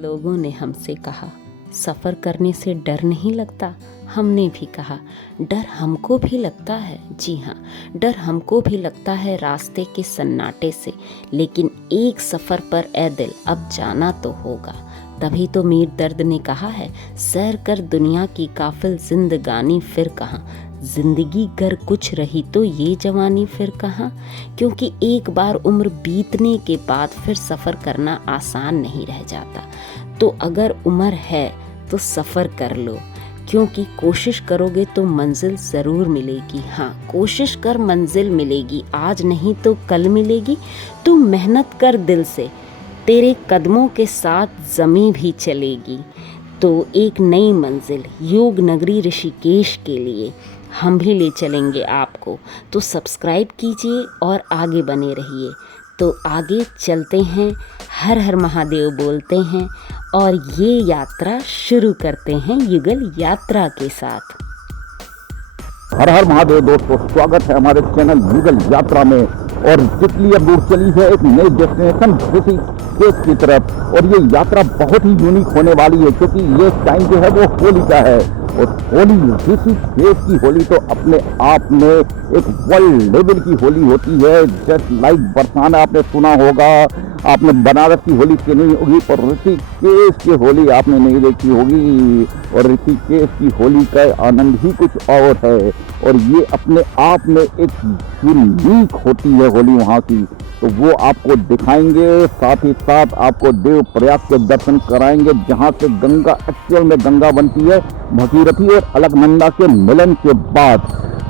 लोगों ने हमसे कहा, सफ़र करने से डर नहीं लगता। हमने भी कहा, डर हमको भी लगता है। जी हाँ, डर हमको भी लगता है रास्ते के सन्नाटे से, लेकिन एक सफ़र पर ए दिल अब जाना तो होगा। तभी तो मीर दर्द ने कहा है, सैर कर दुनिया की काफिल जिंदगानी फिर कहाँ। जिंदगी गर कुछ रही तो ये जवानी फिर कहाँ। क्योंकि एक बार उम्र बीतने के बाद फिर सफ़र करना आसान नहीं रह जाता। तो अगर उम्र है तो सफ़र कर लो, क्योंकि कोशिश करोगे तो मंजिल ज़रूर मिलेगी। हाँ, कोशिश कर मंजिल मिलेगी, आज नहीं तो कल मिलेगी। तू मेहनत कर दिल से, तेरे कदमों के साथ ज़मीं भी चलेगी। तो एक नई मंजिल योग नगरी ऋषिकेश के लिए हम भी ले चलेंगे आपको। तो सब्सक्राइब कीजिए और आगे बने रहिए। तो आगे चलते हैं, हर हर महादेव बोलते हैं और ये यात्रा शुरू करते हैं युगल यात्रा के साथ। हर हर महादेव दोस्तों, स्वागत है हमारे चैनल युगल यात्रा में। और जितनी अब दूर चली है एक नई डेस्टिनेशन ऋषिकेश की तरफ, और ये यात्रा बहुत ही यूनिक होने वाली है, क्योंकि ये टाइम जो है वो होली का है। और होली, ऋषिकेश की होली तो अपने आप में एक वर्ल्ड लेवल की होली होती है। जस्ट लाइक बरसाना आपने सुना होगा, आपने बनारस की होली सुनी होगी, पर ऋषिकेश की होली आपने नहीं देखी होगी। और ऋषिकेश की होली का आनंद ही कुछ और है, और ये अपने आप में एक यूनिक होती है होली वहाँ की। तो वो आपको दिखाएंगे, साथ ही साथ आपको देव प्रयाग के दर्शन कराएंगे, जहाँ से गंगा एक्चुअल में गंगा बनती है भगीरथी और अलकनंदा के मिलन के बाद।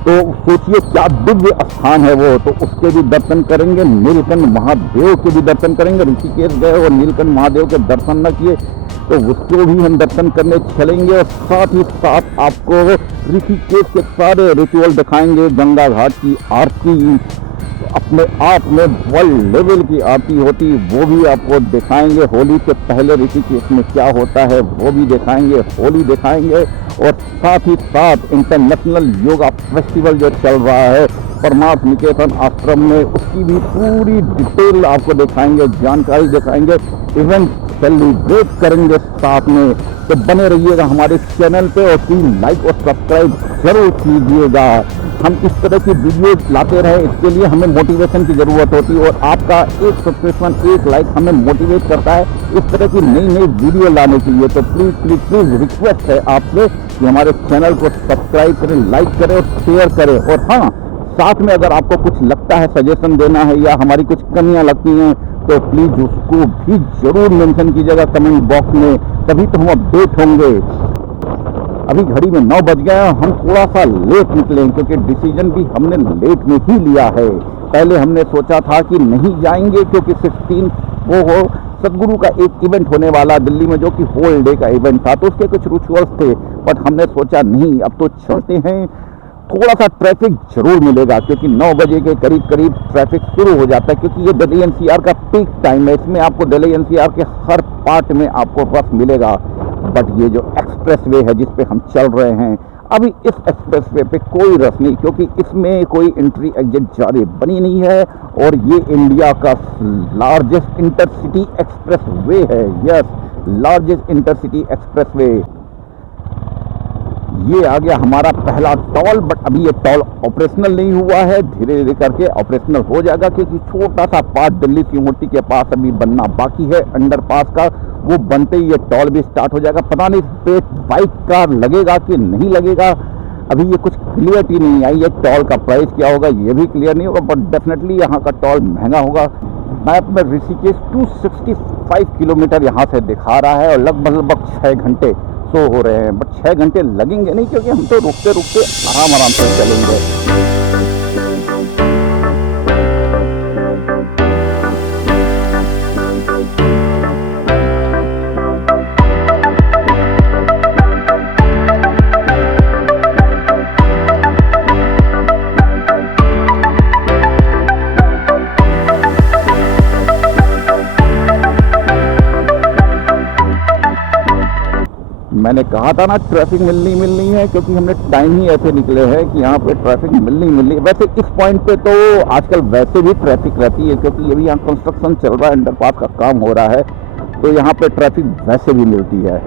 तो सोचिए क्या दिव्य स्थान है वो। तो उसके भी दर्शन करेंगे, नीलकंठ महादेव के भी दर्शन करेंगे। ऋषिकेश गए और नीलकंठ महादेव के दर्शन न किए तो उसको भी हम दर्शन करने चलेंगे। और साथ ही साथ आपको ऋषिकेश के सारे रिचुअल दिखाएंगे। गंगा घाट की आरती अपने आप में वर्ल्ड लेवल की आरती होती, वो भी आपको दिखाएंगे। होली से पहले ऋषिकेश में क्या होता है वो भी दिखाएंगे, होली दिखाएंगे। और साथ ही साथ इंटरनेशनल योगा फेस्टिवल जो चल रहा है परमार्थ निकेतन आश्रम में, उसकी भी पूरी डिटेल आपको दिखाएंगे, जानकारी दिखाएंगे, इवेंट सेलिब्रेट करेंगे साथ में। तो बने रहिएगा हमारे चैनल पे और प्लीज लाइक और सब्सक्राइब जरूर कीजिएगा। हम इस तरह की वीडियो लाते रहे, इसके लिए हमें मोटिवेशन की ज़रूरत होती है, और आपका एक सब्सक्रिप्शन, एक लाइक हमें मोटिवेट करता है इस तरह की नई नई वीडियो लाने के लिए। तो प्लीज़ प्लीज़ प्लीज़ रिक्वेस्ट है आपसे कि हमारे चैनल को सब्सक्राइब करें, लाइक करें और शेयर करें। और हाँ, साथ में अगर आपको कुछ लगता है, सजेशन देना है या हमारी कुछ कमियाँ लगती हैं, तो प्लीज़ उसको भी ज़रूर मेंशन कीजिएगा कमेंट बॉक्स में, तभी तो हम अपडेट होंगे। अभी घड़ी में 9 बज गए, हम थोड़ा सा लेट निकले क्योंकि डिसीजन भी हमने लेट में ही लिया है। पहले हमने सोचा था कि नहीं जाएंगे, क्योंकि 16 को हो सदगुरु का एक इवेंट होने वाला दिल्ली में, जो कि होल डे का इवेंट था, तो उसके कुछ रिचुअल्स थे। बट हमने सोचा नहीं, अब तो चलते हैं। थोड़ा सा ट्रैफिक जरूर मिलेगा, क्योंकि 9 बजे के करीब करीब ट्रैफिक शुरू हो जाता है, क्योंकि ये दिल्ली एनसीआर का पीक टाइम है। इसमें आपको दिल्ली एनसीआर के हर पार्ट में आपको रश मिलेगा। बट ये जो एक्सप्रेस वे है जिस पे हम चल रहे हैं, अभी इस एक्सप्रेस वे पे कोई रश नहीं, क्योंकि इसमें कोई एंट्री एग्जिट जारी बनी नहीं है। और ये इंडिया का लार्जेस्ट इंटरसिटी एक्सप्रेस वे है। Yes, largest intercity express way. ये आ गया हमारा पहला टॉल, बट अभी ये टॉल ऑपरेशनल नहीं हुआ है, धीरे धीरे करके ऑपरेशनल हो जाएगा, क्योंकि छोटा सा पार्ट दिल्ली शिवमूर्ति के पास अभी बनना बाकी है अंडरपास का। वो बनते ही ये टॉल भी स्टार्ट हो जाएगा। पता नहीं पे बाइक का लगेगा कि नहीं लगेगा, अभी ये कुछ क्लियरिटी नहीं आई है। टॉल का प्राइस क्या होगा ये भी क्लियर नहीं होगा, बट डेफिनेटली यहाँ का टॉल महंगा होगा। मैप में ऋषिकेश 265 किलोमीटर यहाँ से दिखा रहा है, और लगभग 6 घंटे शो हो रहे हैं। बट 6 घंटे लगेंगे नहीं, क्योंकि हम तो रुकते रुकते आराम आराम से चलेंगे। मैंने कहा था ना ट्रैफिक मिलनी है, क्योंकि हमने टाइम ही ऐसे निकले हैं कि यहाँ पे ट्रैफिक मिलनी। वैसे इस पॉइंट पे तो आजकल वैसे भी ट्रैफिक रहती है, क्योंकि ये भी यहाँ कंस्ट्रक्शन चल रहा है, अंडरपास का काम हो रहा है। तो यहाँ पे ट्रैफिक वैसे भी मिलती है।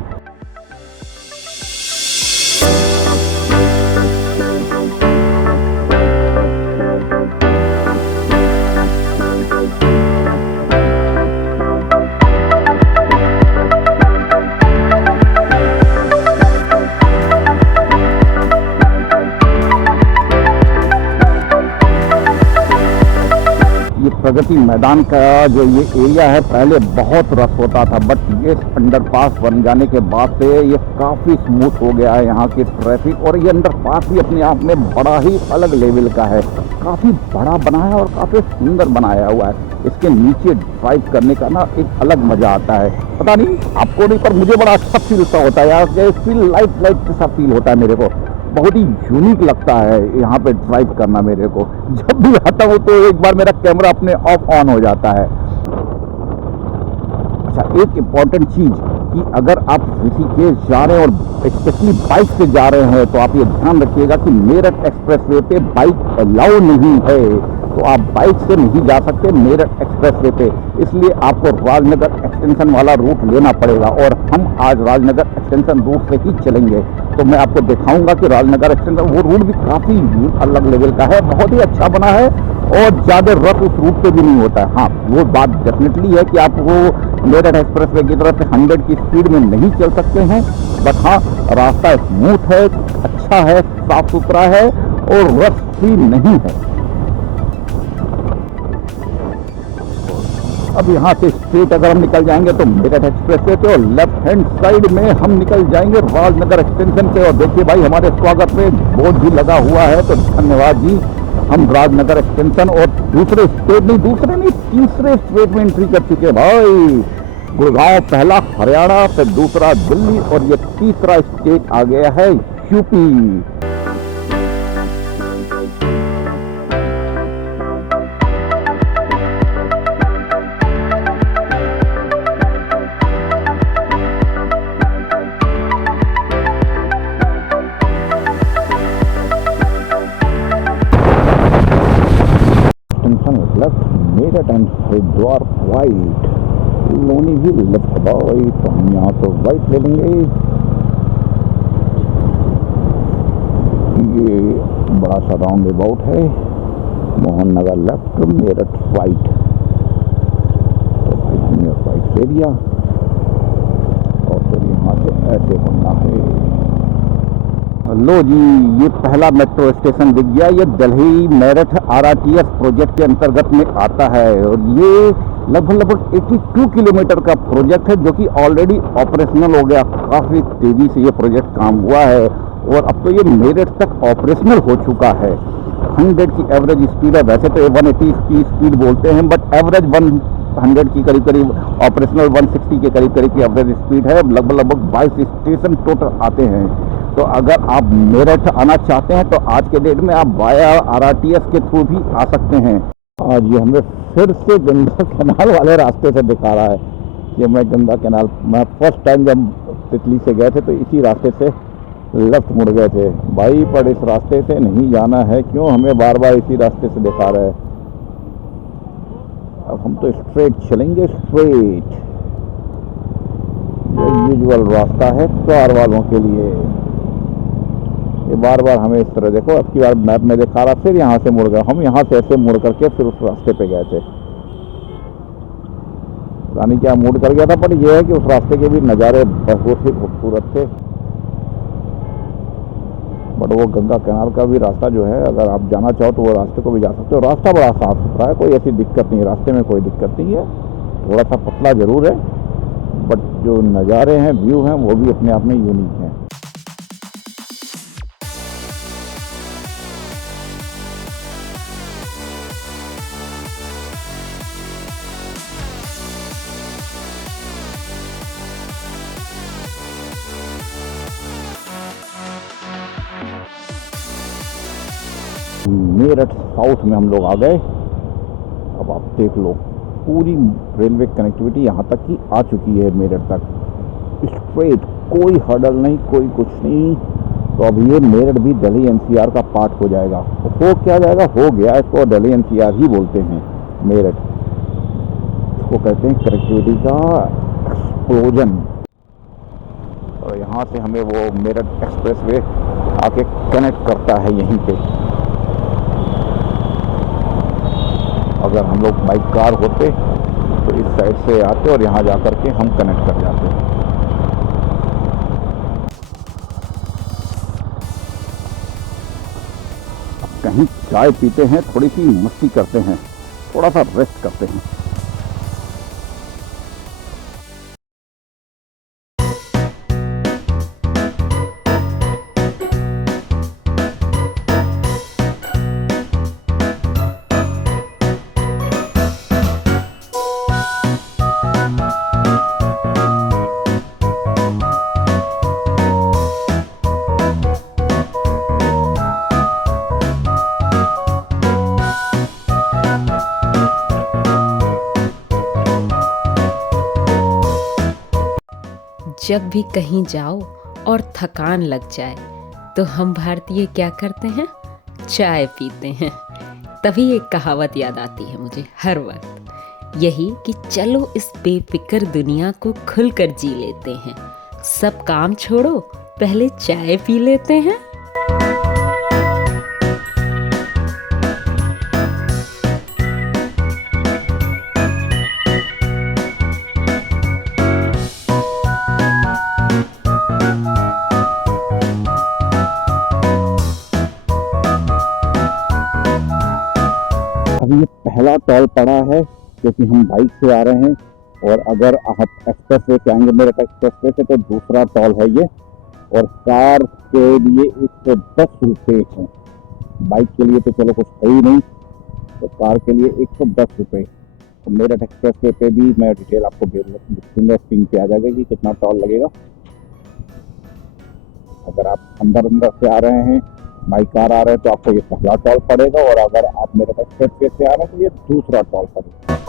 ये प्रगति मैदान का जो ये एरिया है पहले बहुत रश होता था, बट ये अंडरपास बन जाने के बाद से ये काफ़ी स्मूथ हो गया है यहाँ की ट्रैफिक। और ये अंडरपास भी अपने आप में बड़ा ही अलग लेवल का है, काफ़ी बड़ा बना है और काफ़ी सुंदर बनाया हुआ है। इसके नीचे ड्राइव करने का ना एक अलग मज़ा आता है, पता नहीं आपको नहीं, पर मुझे बड़ा अच्छा फील सा होता है यार। फील लाइट जैसा फील होता है मेरे को, बहुत ही यूनिक लगता है यहाँ पे ड्राइव करना मेरे को। जब भी आता हूँ तो एक बार मेरा कैमरा अपने ऑफ ऑन हो जाता है। अच्छा, एक इम्पॉर्टेंट चीज़ कि अगर आप ऋषिकेश जा रहे हैं और स्पेशली बाइक से जा रहे हैं तो आप ये ध्यान रखिएगा कि मेरठ एक्सप्रेसवे पे बाइक अलाउ नहीं है, तो आप बाइक से नहीं जा सकते मेरठ एक्सप्रेसवे पे। इसलिए आपको राजनगर एक्सटेंशन वाला रूट लेना पड़ेगा और हम आज राजनगर एक्सटेंशन रूट से ही चलेंगे। तो मैं आपको दिखाऊंगा कि राजनगर एक्सटेंशन वो रूट भी काफ़ी अलग लेवल का है, बहुत ही अच्छा बना है और ज़्यादा रफ उस रूट पे भी नहीं होता है। हाँ, वो बात डेफिनेटली है कि आप वो मेरठ एक्सप्रेसवे की तरफ से 100 की स्पीड में नहीं चल सकते हैं, बट हाँ रास्ता स्मूथ है, अच्छा है, साफ सुथरा है और रफ फ्री नहीं है। अब यहाँ से स्ट्रेट अगर हम निकल जाएंगे तो मेरठ एक्सप्रेसवे पे और लेफ्ट हैंड साइड में हम निकल जाएंगे राजनगर एक्सटेंशन पे। और देखिए भाई, हमारे स्वागत में बोर्ड भी लगा हुआ है, तो धन्यवाद जी। हम राजनगर एक्सटेंशन और तीसरे स्टेट में एंट्री कर चुके हैं भाई। गुड़गांव पहला, हरियाणा, फिर दूसरा दिल्ली और ये तीसरा स्टेट आ गया है UP. Meerut and Haridwar white, Loni भी लेफ्ट बाई, तो हम यहाँ तो वाइट ले लेंगे। ये बड़ा सा राउंड अबाउट है, मोहन नगर लेफ्ट, मेरठ वाइट, तो भाई हमने वाइट ले लिया और फिर यहाँ से ऐसे बनना है। लो जी, ये पहला मेट्रो स्टेशन दिख गया। ये दिल्ली मेरठ RRTS प्रोजेक्ट के अंतर्गत में आता है और ये लगभग 82 किलोमीटर का प्रोजेक्ट है जो कि ऑलरेडी ऑपरेशनल हो गया। काफ़ी तेज़ी से ये प्रोजेक्ट काम हुआ है और अब तो ये मेरठ तक ऑपरेशनल हो चुका है। 100 की एवरेज स्पीड है, वैसे तो 180 की स्पीड बोलते हैं, बट एवरेज 100 की करीब ऑपरेशनल 160 के करीब की एवरेज स्पीड है। लगभग 22 स्टेशन टोटल आते हैं। तो अगर आप मेरठ आना चाहते हैं तो आज के डेट में आप वाया RRTS के थ्रू भी आ सकते हैं। आज ये हमें फिर से गंगा कैनाल वाले रास्ते से दिखा रहा है। ये मैं गंगा कैनाल, मैं फर्स्ट टाइम जब तितली से गए थे तो इसी रास्ते से लेफ्ट मुड़ गए थे भाई, पर इस रास्ते से नहीं जाना है। क्यों हमें बार बार इसी रास्ते से दिखा रहा है? अब हम तो स्ट्रेट चलेंगे, स्ट्रेट। ये यूजुअल रास्ता है कार वालों के लिए। ये बार बार हमें इस तरह, देखो अब की बार मैप में दिखा रहा, फिर यहाँ से मुड़ गए। हम यहाँ से ऐसे मुड़ करके फिर उस रास्ते पे गए थे, रानी क्या मूड कर गया था। पर यह है कि उस रास्ते के भी नज़ारे बहुत ही खूबसूरत थे। बट वो गंगा कैनाल का भी रास्ता जो है, अगर आप जाना चाहो तो वो रास्ते को भी जा सकते हो। रास्ता बड़ा साफ सुथरा है, कोई ऐसी दिक्कत नहीं, रास्ते में कोई दिक्कत नहीं है। थोड़ा सा पतला जरूर है, बट जो नज़ारे हैं, व्यू हैं, वो भी अपने आप में यूनिक हैं। मेरठ साउथ में हम लोग आ गए। अब आप देख लो, पूरी रेलवे कनेक्टिविटी यहाँ तक की आ चुकी है, मेरठ तक स्ट्रेट, कोई हर्डल नहीं, कोई कुछ नहीं। तो अब ये मेरठ भी दिल्ली NCR का पार्ट हो जाएगा। हो क्या जाएगा, हो गया, इसको दिल्ली NCR ही बोलते हैं। मेरठ इसको कहते हैं कनेक्टिविटी का एक्सप्लोजन। और यहाँ से हमें वो मेरठ एक्सप्रेसवे आके कनेक्ट करता है यहीं पे। अगर हम लोग बाइक कार होते तो इस साइड से आते और यहाँ जा कर के हम कनेक्ट कर जाते। कहीं चाय पीते हैं, थोड़ी सी मस्ती करते हैं, थोड़ा सा रेस्ट करते हैं। जब भी कहीं जाओ और थकान लग जाए तो हम भारतीय क्या करते हैं? चाय पीते हैं। तभी एक कहावत याद आती है मुझे हर वक्त, यही कि चलो इस बेफिक्र दुनिया को खुलकर जी लेते हैं। सब काम छोड़ो, पहले चाय पी लेते हैं। अभी ये पहला टोल पड़ा है क्योंकि हम बाइक से आ रहे हैं, और अगर आप एक्सप्रेस वे से आएंगे मेरठ एक्सप्रेस वे से तो दूसरा टोल है ये, और कार के लिए 110 रुपये है। बाइक के लिए तो चलो कुछ है ही नहीं, तो कार के लिए 110 रुपये। तो मेरठ एक्सप्रेस वे पे भी मैं डिटेल आपको दूंगा, स्क्रीन पे आ जाएगा कि कितना टोल लगेगा। अगर आप अंदर से आ रहे हैं, बाइक कार आ रहे हैं, तो आपको ये पहला टोल पड़ेगा, और अगर आप मेरे एक्सप्रेस वे से आ रहे हैं तो ये दूसरा टोल पड़ेगा।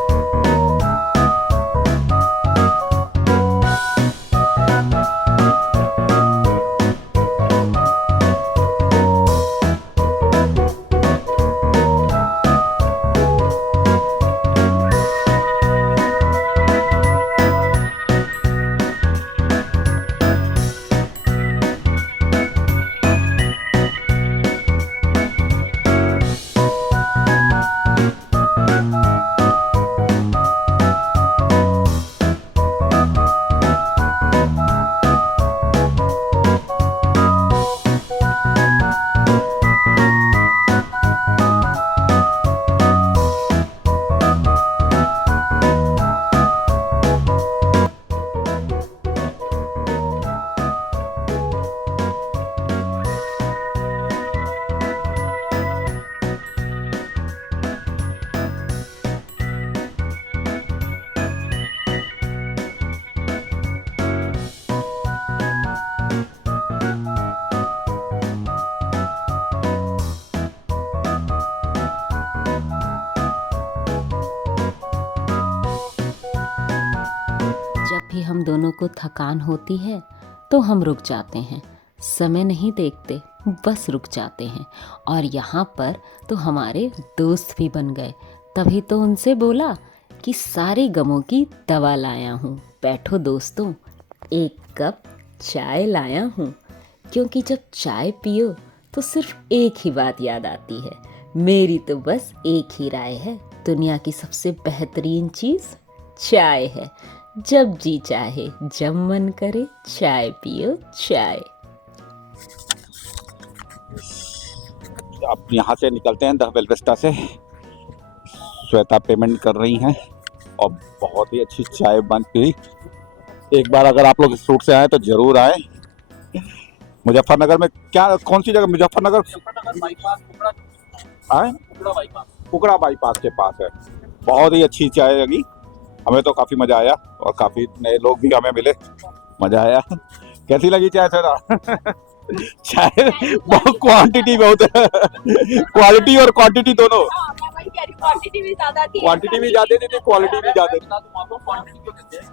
जब भी हम दोनों को थकान होती है तो हम रुक जाते हैं, समय नहीं देखते, बस रुक जाते हैं। और यहाँ पर तो हमारे दोस्त भी बन गए। तभी तो उनसे बोला कि सारे गमों की दवा लाया हूँ, बैठो दोस्तों, एक कप चाय लाया हूँ। क्योंकि जब चाय पियो तो सिर्फ एक ही बात याद आती है, मेरी तो बस एक ही राय है, दुनिया की सबसे बेहतरीन चीज़ चाय है। जब जी चाहे, जब मन करे, चाय पियो चाय। अब यहाँ से निकलते हैं द वेलवेस्टा से। श्वेता पेमेंट कर रही हैं और बहुत ही अच्छी चाय बन पी। एक बार अगर आप लोग इस रूट से आए तो जरूर आए। मुजफ्फरनगर में क्या, कौन सी जगह? मुजफ्फरनगर बाईपास, कुकड़ा बाईपास के पास है। बहुत ही अच्छी चाय लगी, हमें तो काफी मजा आया, और काफी नए लोग भी हमें मिले, मजा आया। कैसी लगी चाय सर? चाय बहुत क्वांटिटी बहुत है, क्वालिटी और क्वांटिटी दोनों। क्वांटिटी भी ज्यादा थी, क्वांटिटी भी ज्यादा थी, क्वालिटी भी ज्यादा थी। क्वांटिटी क्यों देते हैं?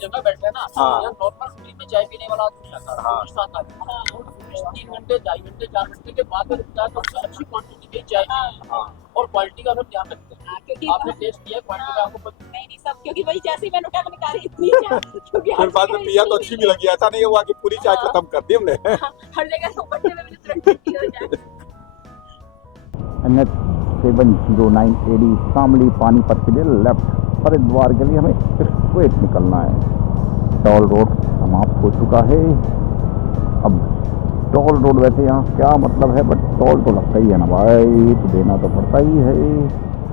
जगह बैठे हैं ना, यार नॉर्मल सिटी में चाय पीने वाला आदमी आता है, हाँ 3 घंटे 4 घंटे के बाद में रुकता है तो अच्छी क्वांटिटी में चाय। और क्वालिटी का हम ध्यान रखते हैं। हाँ, क्योंकि आपने टेस्ट किया क्वालिटी का आपको पता नहीं सब, क्योंकि वही जैसे ही मैंने उठा मैंने कहा इतनी चाय, क्योंकि फिर बाद में पिया तो अच्छी भी लगी, ऐसा नहीं हुआ कि पूरी चाय खत्म कर दी हमने। हर जगह से बढ़ने में मुझे तुरंत छुट्टी हो जाए। NH 709 AD शामली पानीपत के लिए लेफ्ट, हरिद्वार के लिए हमें स्ट्रेट निकलना है। टोल रोड समाप्त हो चुका है। अब टोल रोड वैसे यहाँ क्या मतलब है, बट टोल तो लगता ही है ना भाई, तो देना तो पड़ता ही है।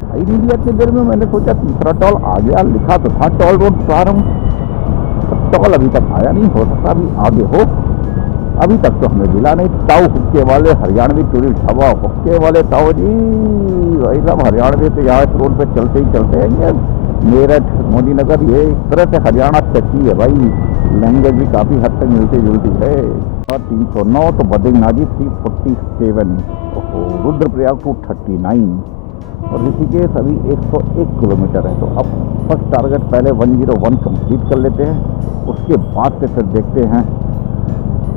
आई नहीं दिया इतनी देर में, मैंने सोचा तीसरा टोल आ गया, लिखा तो था टोल रोड प्रारंभ, टोल अभी तक आया नहीं, हो सकता अभी आगे हो। अभी तक तो हमें मिला नहीं। ताऊ हुक्के वाले हरियाणवी टूरिस्ट ढाबा, हुक्के वाले ताऊ जी भाई साहब हरियाणवी तो यहाँ इस रोड पे चलते ही चलते हैं। ये मेरठ मोदी नगर ये एक तरह से हरियाणा टची है भाई, लैंग्वेज भी काफ़ी हद तक मिलती जुलती है। और 309 तो बद्रीनाथ जी 347, रुद्रप्रयाग 239 और ऋषिकेश अभी 101 किलोमीटर है। तो अब फर्स्ट टारगेट पहले 101 कंप्लीट कर लेते हैं, उसके बाद से फिर देखते हैं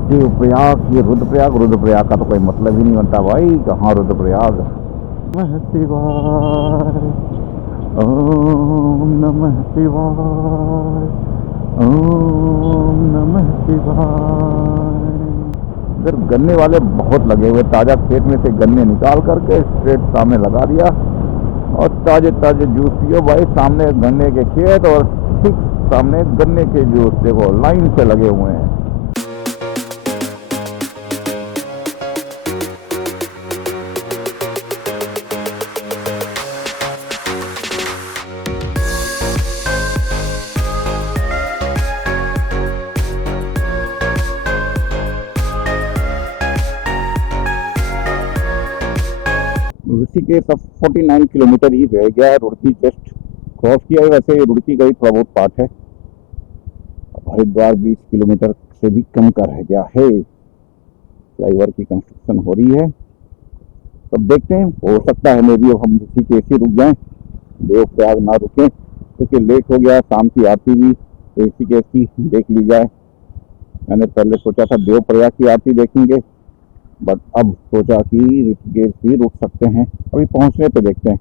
देवप्रयाग। ये रुद्रप्रयाग का तो कोई मतलब ही नहीं बनता भाई, कहाँ रुद्रप्रयाग। नमः शिवाय, ओम नमः शिवाय, ओम नमः शिवाय। इधर गन्ने वाले बहुत लगे हुए, ताज़ा खेत में से गन्ने निकाल करके स्ट्रेट सामने लगा दिया और ताजे ताजे जूस पियो भाई। सामने गन्ने के खेत और ठीक सामने गन्ने के जूस देखो लाइन से लगे हुए हैं। ऋषिकेश अब 49 किलोमीटर ही रह गया है। रुड़की जस्ट क्रॉस किया है, वैसे रुड़की का ही थोड़ा बहुत पार्ट है। अब हरिद्वार 20 किलोमीटर से भी कम का रह गया है। फ्लाईओवर की कंस्ट्रक्शन हो रही है, तब देखते हैं, हो सकता है मे भी अब हम ऋषिकेश ही रुक जाएं, देवप्रयाग ना रुकें, क्योंकि लेट हो गया। शाम की आरती भी ऋषिकेश की देख ली जाए। मैंने पहले सोचा था देवप्रयाग की आरती देखेंगे, बट अब सोचा कि ऋषिकेश भी रुक सकते हैं। अभी पहुंचने पे देखते हैं,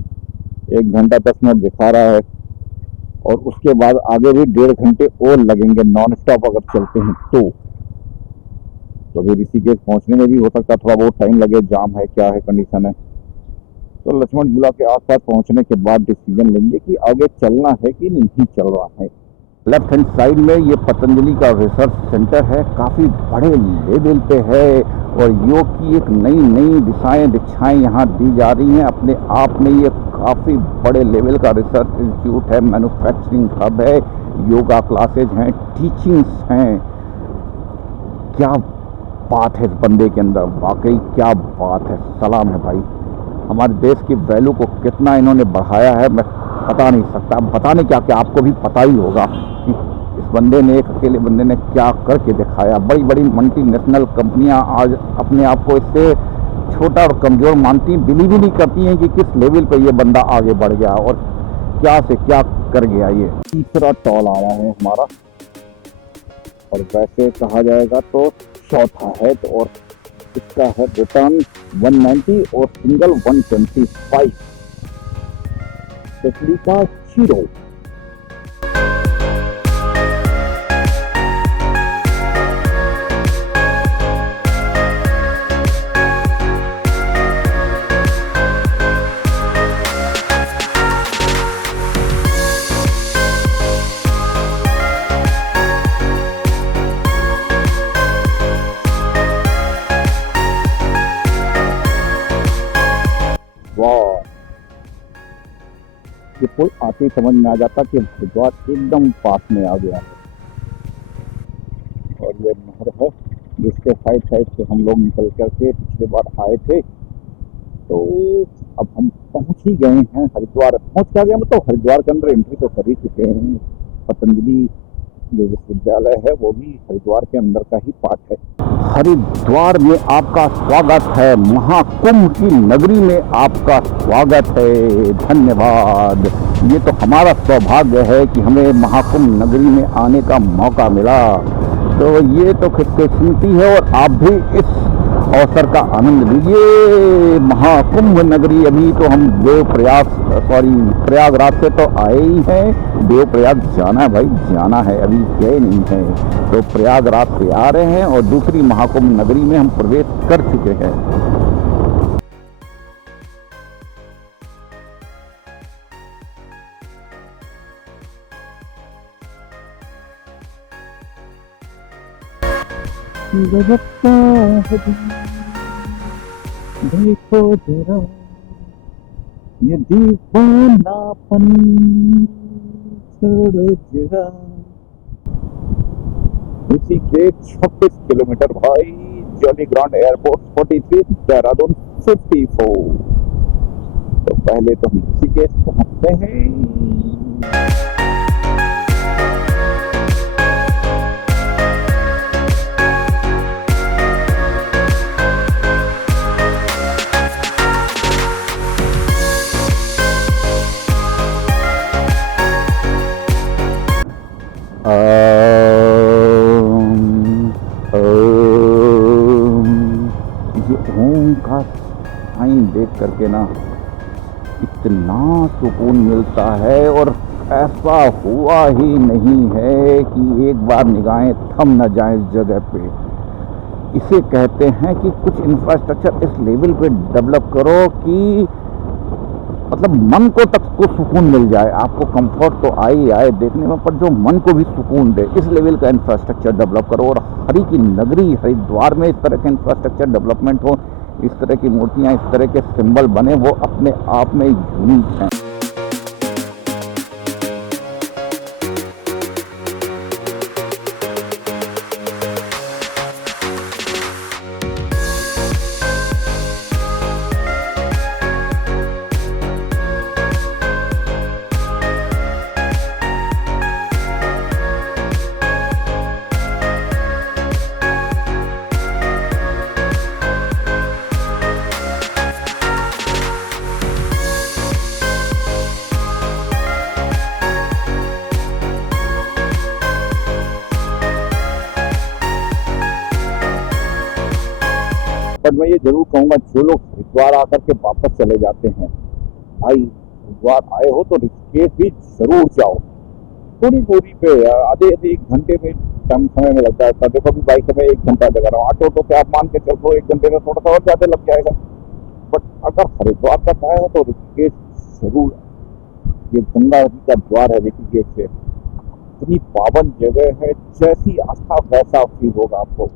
1 घंटा 10 मिनट दिखा रहा है और उसके बाद आगे भी 1.5 घंटे और लगेंगे नॉन स्टॉप अगर चलते हैं तो अभी ऋषिकेश पहुंचने में भी हो सकता है थोड़ा बहुत टाइम लगे, जाम है क्या है कंडीशन है। तो लक्ष्मण झूला के आसपास पहुंचने के बाद डिसीजन लेंगे कि आगे चलना है कि नहीं चल रहा है। लेफ्ट हैंड साइड में ये पतंजलि का रिसर्च सेंटर है, काफ़ी बड़े लेवल पे है और योग की एक नई नई दीक्षाएं यहाँ दी जा रही हैं। अपने आप में ये काफ़ी बड़े लेवल का रिसर्च इंस्टीट्यूट है, मैन्युफैक्चरिंग हब है, योगा क्लासेज हैं, टीचिंग्स हैं। क्या बात है इस बंदे के अंदर, वाकई क्या बात है, सलाम है भाई। हमारे देश की वैल्यू को कितना इन्होंने बढ़ाया है मैं बता नहीं सकता। बता नहीं क्या, आपको भी पता ही होगा कि इस बंदे ने, एक अकेले बंदे ने क्या करके दिखाया। बड़ी बड़ी मल्टीनेशनल कंपनियां आज अपने आप को इससे छोटा और कमज़ोर मानती, बिलीव ही नहीं करती हैं कि किस लेवल पे ये बंदा आगे बढ़ गया और क्या से क्या कर गया। ये तीसरा टॉल आया है हमारा और वैसे कहा जाएगा तो चौथा है, तो और इसका है रिटर्न 190 और सिंगल 125 टेस्ला का शीरो। वाह, ये पुल आते ही समझ में आ जाता कि हरिद्वार एकदम पास में आ गया है। और ये नहर है जिसके साइड साइड से हम लोग निकल करके पिछले बार आए थे। तो अब हम पहुंच ही गए हैं हरिद्वार। पहुंच क्या गया मतलब हरिद्वार के अंदर एंट्री तो कर ही चुके हैं। पतंजलि जो विश्वविद्यालय है वो भी हरिद्वार के अंदर का ही पार्ट है। हरिद्वार में आपका स्वागत है, महाकुंभ की नगरी में आपका स्वागत है। धन्यवाद। ये तो हमारा सौभाग्य है कि हमें महाकुंभ नगरी में आने का मौका मिला। तो ये तो खुशकिस्मती है और आप भी इस अवसर का आनंद लीजिए। महाकुंभ नगरी, अभी तो हम प्रयागराज से तो आए ही हैं, देवप्रयाग जाना है भाई, जाना है, अभी गए नहीं हैं, तो प्रयागराज से आ रहे हैं और दूसरी महाकुंभ नगरी में हम प्रवेश कर चुके हैं। देखो जरा ये दीवानापन छोड़ो जरा। उसी के 26 किलोमीटर भाई, जॉली ग्रांट एयरपोर्ट 43, देहरादून 54। तो पहले तो हम ऋषिकेश पहुंचते हैं। ये ओम का साइन देख करके ना इतना सुकून मिलता है, और ऐसा हुआ ही नहीं है कि एक बार निगाहें थम न जाएं इस जगह पे। इसे कहते हैं कि कुछ इंफ्रास्ट्रक्चर इस लेवल पे डेवलप करो कि मतलब मन को तक को सुकून मिल जाए। आपको कंफर्ट तो आए देखने में, पर जो मन को भी सुकून दे, इस लेवल का इंफ्रास्ट्रक्चर डेवलप करो। और हरि की नगरी हरिद्वार में इस तरह के इंफ्रास्ट्रक्चर डेवलपमेंट हो, इस तरह की मूर्तियाँ, इस तरह के सिंबल बने, वो अपने आप में यूनिक हैं। पर मैं ये जरूर कहूंगा, जो लोग हरिद्वार आकर के वापस चले जाते हैं, भाई हरिद्वार आए हो तो ऋषिकेश भी जरूर जाओ। थोड़ी दूरी पे आधे 1 घंटे में समय में लगता है। देखो अभी बाइक में 1 घंटा लगा रहा हूँ, ऑटो से आप मान के चलो 1 घंटे में थोड़ा सा और ज्यादा लग जाएगा। बट अगर हरिद्वार तक आए हो तो ऋषिकेश जरूर। ये गंगा नदी का द्वार है ऋषिकेश से, इतनी पावन जगह है, जैसी आस्था वैसा फील होगा आपको।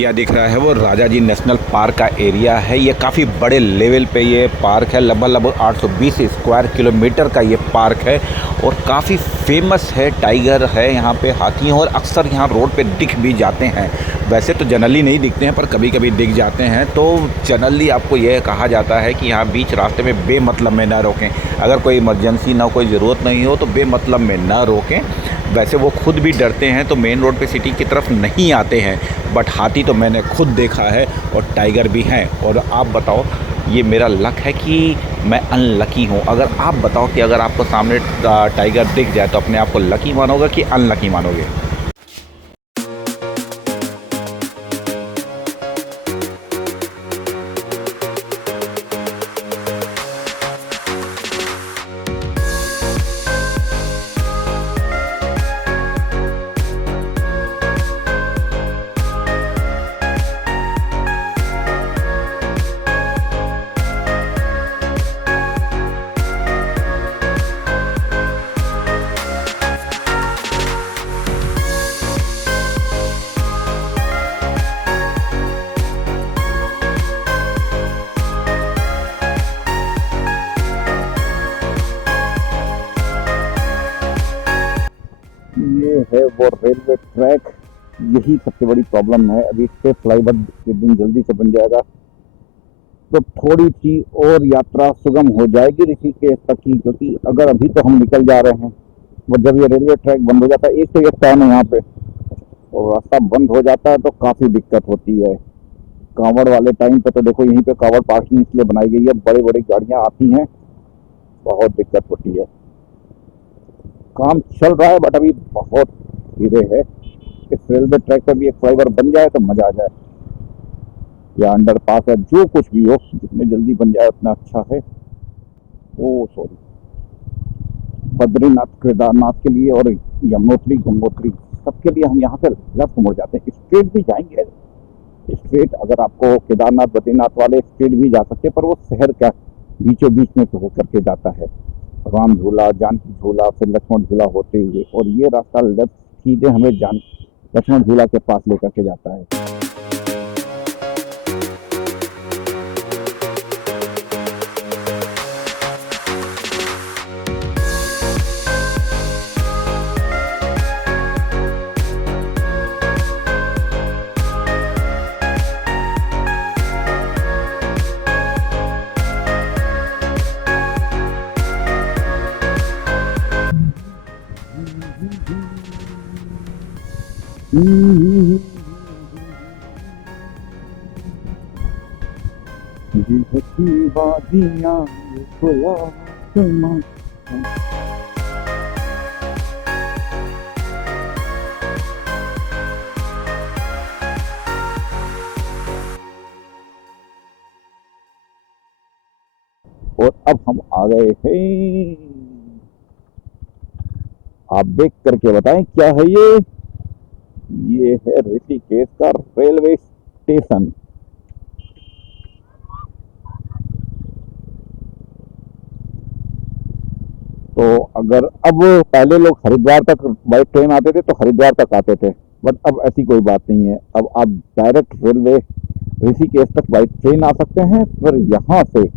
यह दिख रहा है वो राजा जी नेशनल पार्क का एरिया है। ये काफ़ी बड़े लेवल पे ये पार्क है, लगभग 820 स्क्वायर किलोमीटर का ये पार्क है और काफ़ी फेमस है। टाइगर है यहाँ पे, हाथी हैं और अक्सर यहाँ रोड पे दिख भी जाते हैं। वैसे तो जनरली नहीं दिखते हैं पर कभी कभी दिख जाते हैं। तो जनरली आपको यह कहा जाता है कि यहाँ बीच रास्ते में बेमतलब में ना रोकें। अगर कोई इमरजेंसी ना, कोई ज़रूरत नहीं हो तो बेमतलब में ना रोकें। वैसे वो खुद भी डरते हैं तो मेन रोड पे सिटी की तरफ नहीं आते हैं, बट हाथी तो मैंने खुद देखा है और टाइगर भी हैं। और आप बताओ, ये मेरा लक है कि मैं अनलकी हूँ? अगर आप बताओ कि अगर आपको सामने टाइगर दिख जाए तो अपने आप को लकी मानोगे कि अनलकी मानोगे? ये है वो रेलवे ट्रैक। यही सबसे बड़ी प्रॉब्लम है। अभी इस पे फ्लाईओवर एक दिन जल्दी से बन जाएगा तो थोड़ी सी और यात्रा सुगम हो जाएगी ऋषिकेश तक की, क्योंकि अगर अभी तो हम निकल जा रहे हैं, बट जब ये रेलवे ट्रैक बंद हो जाता है, एक तो ये टर्न है यहाँ पे और रास्ता बंद हो जाता है तो काफ़ी दिक्कत होती है। कांवड़ वाले टाइम पे तो देखो यहीं पे कांवड़ पार्किंग इसलिए बनाई गई है, बड़ी बड़ी गाड़ियाँ आती हैं, बहुत दिक्कत होती है। काम चल रहा है बट अभी बहुत धीरे है। इस रेलवे ट्रैक पर भी एक फ्लाईओवर बन जाए तो मजा आ जाए, या अंडर पास है, जो कुछ भी हो, जितने जल्दी बन जाए उतना अच्छा है। ओ सॉरी, बद्रीनाथ केदारनाथ के लिए और यमुनोत्री गंगोत्री सबके लिए हम यहाँ से लेफ्ट मुड़ जाते हैं। स्ट्रेट भी जाएंगे, स्ट्रेट अगर आपको केदारनाथ बद्रीनाथ वाले स्ट्रेट भी जा सकते हैं, पर वो शहर का बीचों बीच में होकर के जाता है। राम झूला, जानकी झूला, फिर लक्ष्मण झूला होते हुए, और ये रास्ता लेफ्ट सीधे हमें लक्ष्मण झूला के पास लेकर के जाता है। वादियां खुला आसमां। और अब हम आ गए हैं, आप देख करके बताएं क्या है ये है ऋषिकेश का रेलवे स्टेशन। तो अगर अब पहले लोग हरिद्वार तक बाई ट्रेन आते थे तो हरिद्वार तक आते थे, बट अब ऐसी कोई बात नहीं है। अब आप डायरेक्ट रेलवे ऋषिकेश तक बाई ट्रेन आ सकते हैं, फिर यहाँ से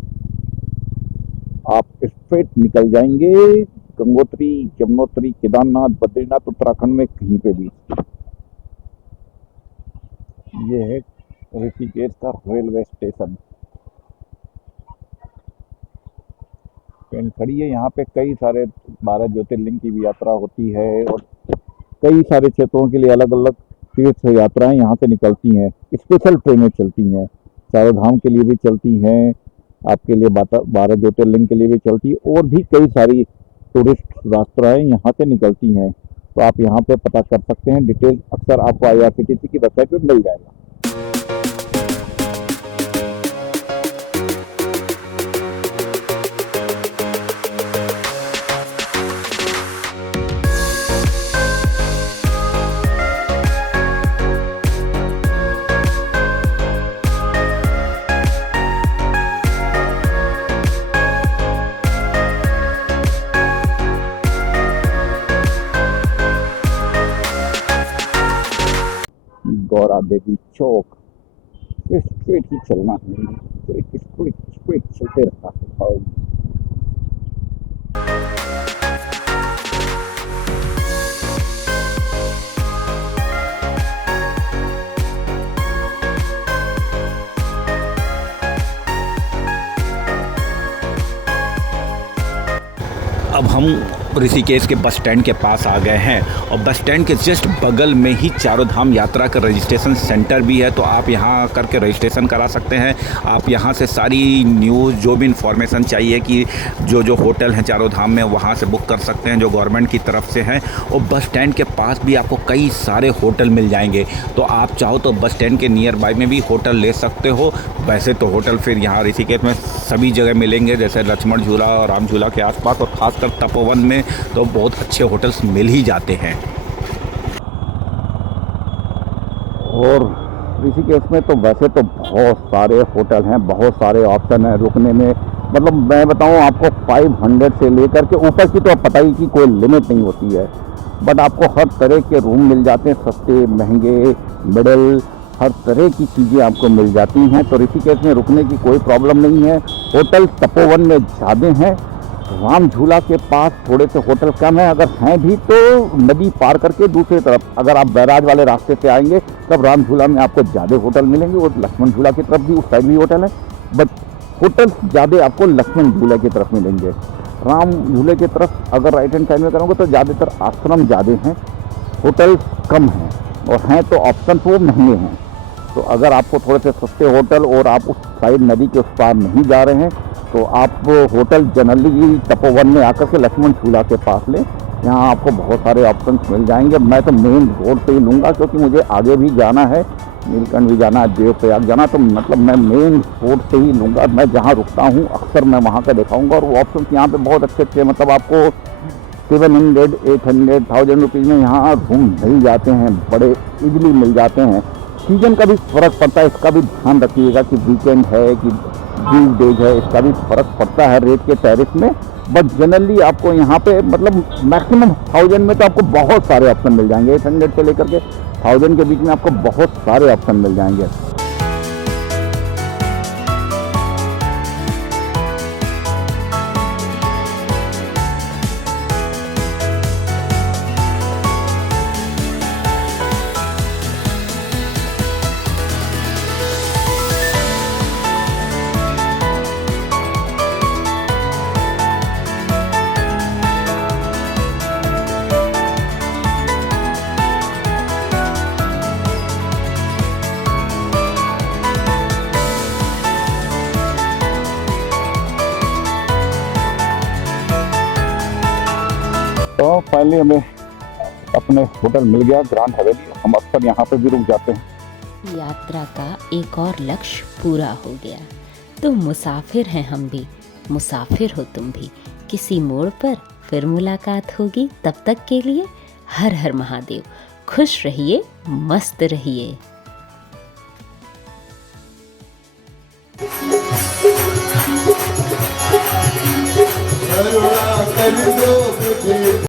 आप स्ट्रेट निकल जाएंगे गंगोत्री, यमुनोत्री, केदारनाथ, बद्रीनाथ, उत्तराखंड में कहीं पे भी। ये है ऋषिकेश का रेलवे स्टेशन। ट्रेन खड़ी है यहाँ पे, कई सारे 12 ज्योतिर्लिंग की भी यात्रा होती है और कई सारे क्षेत्रों के लिए अलग अलग तीर्थ यात्राएं यहाँ से निकलती हैं। स्पेशल ट्रेनें चलती हैं, चारों धाम के लिए भी चलती हैं, आपके लिए 12 ज्योतिर्लिंग के लिए भी चलती है, और भी कई सारी टूरिस्ट यात्राएं यहाँ से निकलती हैं। तो आप यहाँ पे पता कर सकते हैं, डिटेल अक्सर आपको IRCTC की वेबसाइट पे मिल जाएगा। गौरा देवी चौक, स्ट्रेट ही चलना है, स्ट्रेट चलते रहता है। अब हम ऋषिकेश के बस स्टैंड के पास आ गए हैं और बस स्टैंड के जस्ट बगल में ही चारों धाम यात्रा का रजिस्ट्रेशन सेंटर भी है। तो आप यहाँ करके रजिस्ट्रेशन करा सकते हैं। आप यहाँ से सारी न्यूज़, जो भी इंफॉर्मेशन चाहिए कि जो होटल हैं चारों धाम में, वहाँ से बुक कर सकते हैं जो गवर्नमेंट की तरफ से हैं। और बस स्टैंड के पास भी आपको कई सारे होटल मिल जाएंगे, तो आप चाहो तो बस स्टैंड के नियर बाय में भी होटल ले सकते हो। वैसे तो होटल फिर यहाँ ऋषिकेश में सभी जगह मिलेंगे, जैसे लक्ष्मण झूला और राम झूला के आसपास, और ख़ासकर तपोवन में तो बहुत अच्छे होटल्स मिल ही जाते हैं। और ऋषिकेश में तो वैसे तो बहुत सारे होटल हैं, बहुत सारे ऑप्शन हैं रुकने में। मतलब मैं बताऊं आपको, 500 से लेकर के ऊपर की तो पता ही कि कोई लिमिट नहीं होती है, बट आपको हर तरह के रूम मिल जाते हैं, सस्ते, महंगे, मिडिल, हर तरह की चीज़ें आपको मिल जाती हैं। तो ऋषिकेश में रुकने की कोई प्रॉब्लम नहीं है। होटल तपोवन में ज़्यादा हैं, राम झूला के पास थोड़े से होटल कम है, अगर हैं भी तो नदी पार करके दूसरी तरफ, अगर आप बैराज वाले रास्ते से आएंगे तब राम झूला में आपको ज़्यादा होटल मिलेंगे, और लक्ष्मण झूला की तरफ भी उस साइड भी होटल है, बट होटल ज़्यादा आपको लक्ष्मण झूले की तरफ मिलेंगे। राम झूले की तरफ अगर राइट हैंड साइड में करोगे तो ज़्यादातर आश्रम ज़्यादा हैं, होटल कम हैं, और हैं तो ऑप्शन वो महंगे हैं। तो अगर आपको थोड़े से सस्ते होटल और आप उस साइड नदी के उस पार नहीं जा रहे हैं तो आप होटल जनरली तपोवन में आकर के लक्ष्मण झूला के पास लें, यहाँ आपको बहुत सारे ऑप्शंस मिल जाएंगे। मैं तो मेन रोड पे ही लूँगा क्योंकि मुझे आगे भी जाना है, नीलकंठ भी जाना है, देवप्रयाग जाना, तो मतलब मैं मेन रोड से ही लूँगा। मैं जहाँ रुकता हूँ अक्सर मैं वहाँ का दिखाऊँगा, और वो ऑप्शन यहाँ पे बहुत अच्छे अच्छे, मतलब आपको 700, 800, 1000 रुपीज़ में यहाँ रूम मिल जाते हैं, बड़े इजीली मिल जाते हैं। सीजन का भी फ़र्क पड़ता है, इसका भी ध्यान रखिएगा कि वीकेंड है कि वीक डेज है, इसका भी फ़र्क पड़ता है रेट के टैरिफ में। बट जनरली आपको यहाँ पे मतलब मैक्सिमम 1000 में तो आपको बहुत सारे ऑप्शन मिल जाएंगे, 800 से लेकर के 1000 के बीच में आपको बहुत सारे ऑप्शन मिल जाएंगे। तो फाइनली हमें अपने होटल मिल गया ग्रांड हवेली। हम अक्सर यहाँ पे भी रुक जाते हैं। यात्रा का एक और लक्ष्य पूरा हो गया। तो मुसाफिर हैं हम भी, मुसाफिर हो तुम भी। किसी मोड़ पर फिर मुलाकात होगी, तब तक के लिए हर हर महादेव। खुश रहिए, मस्त रहिए।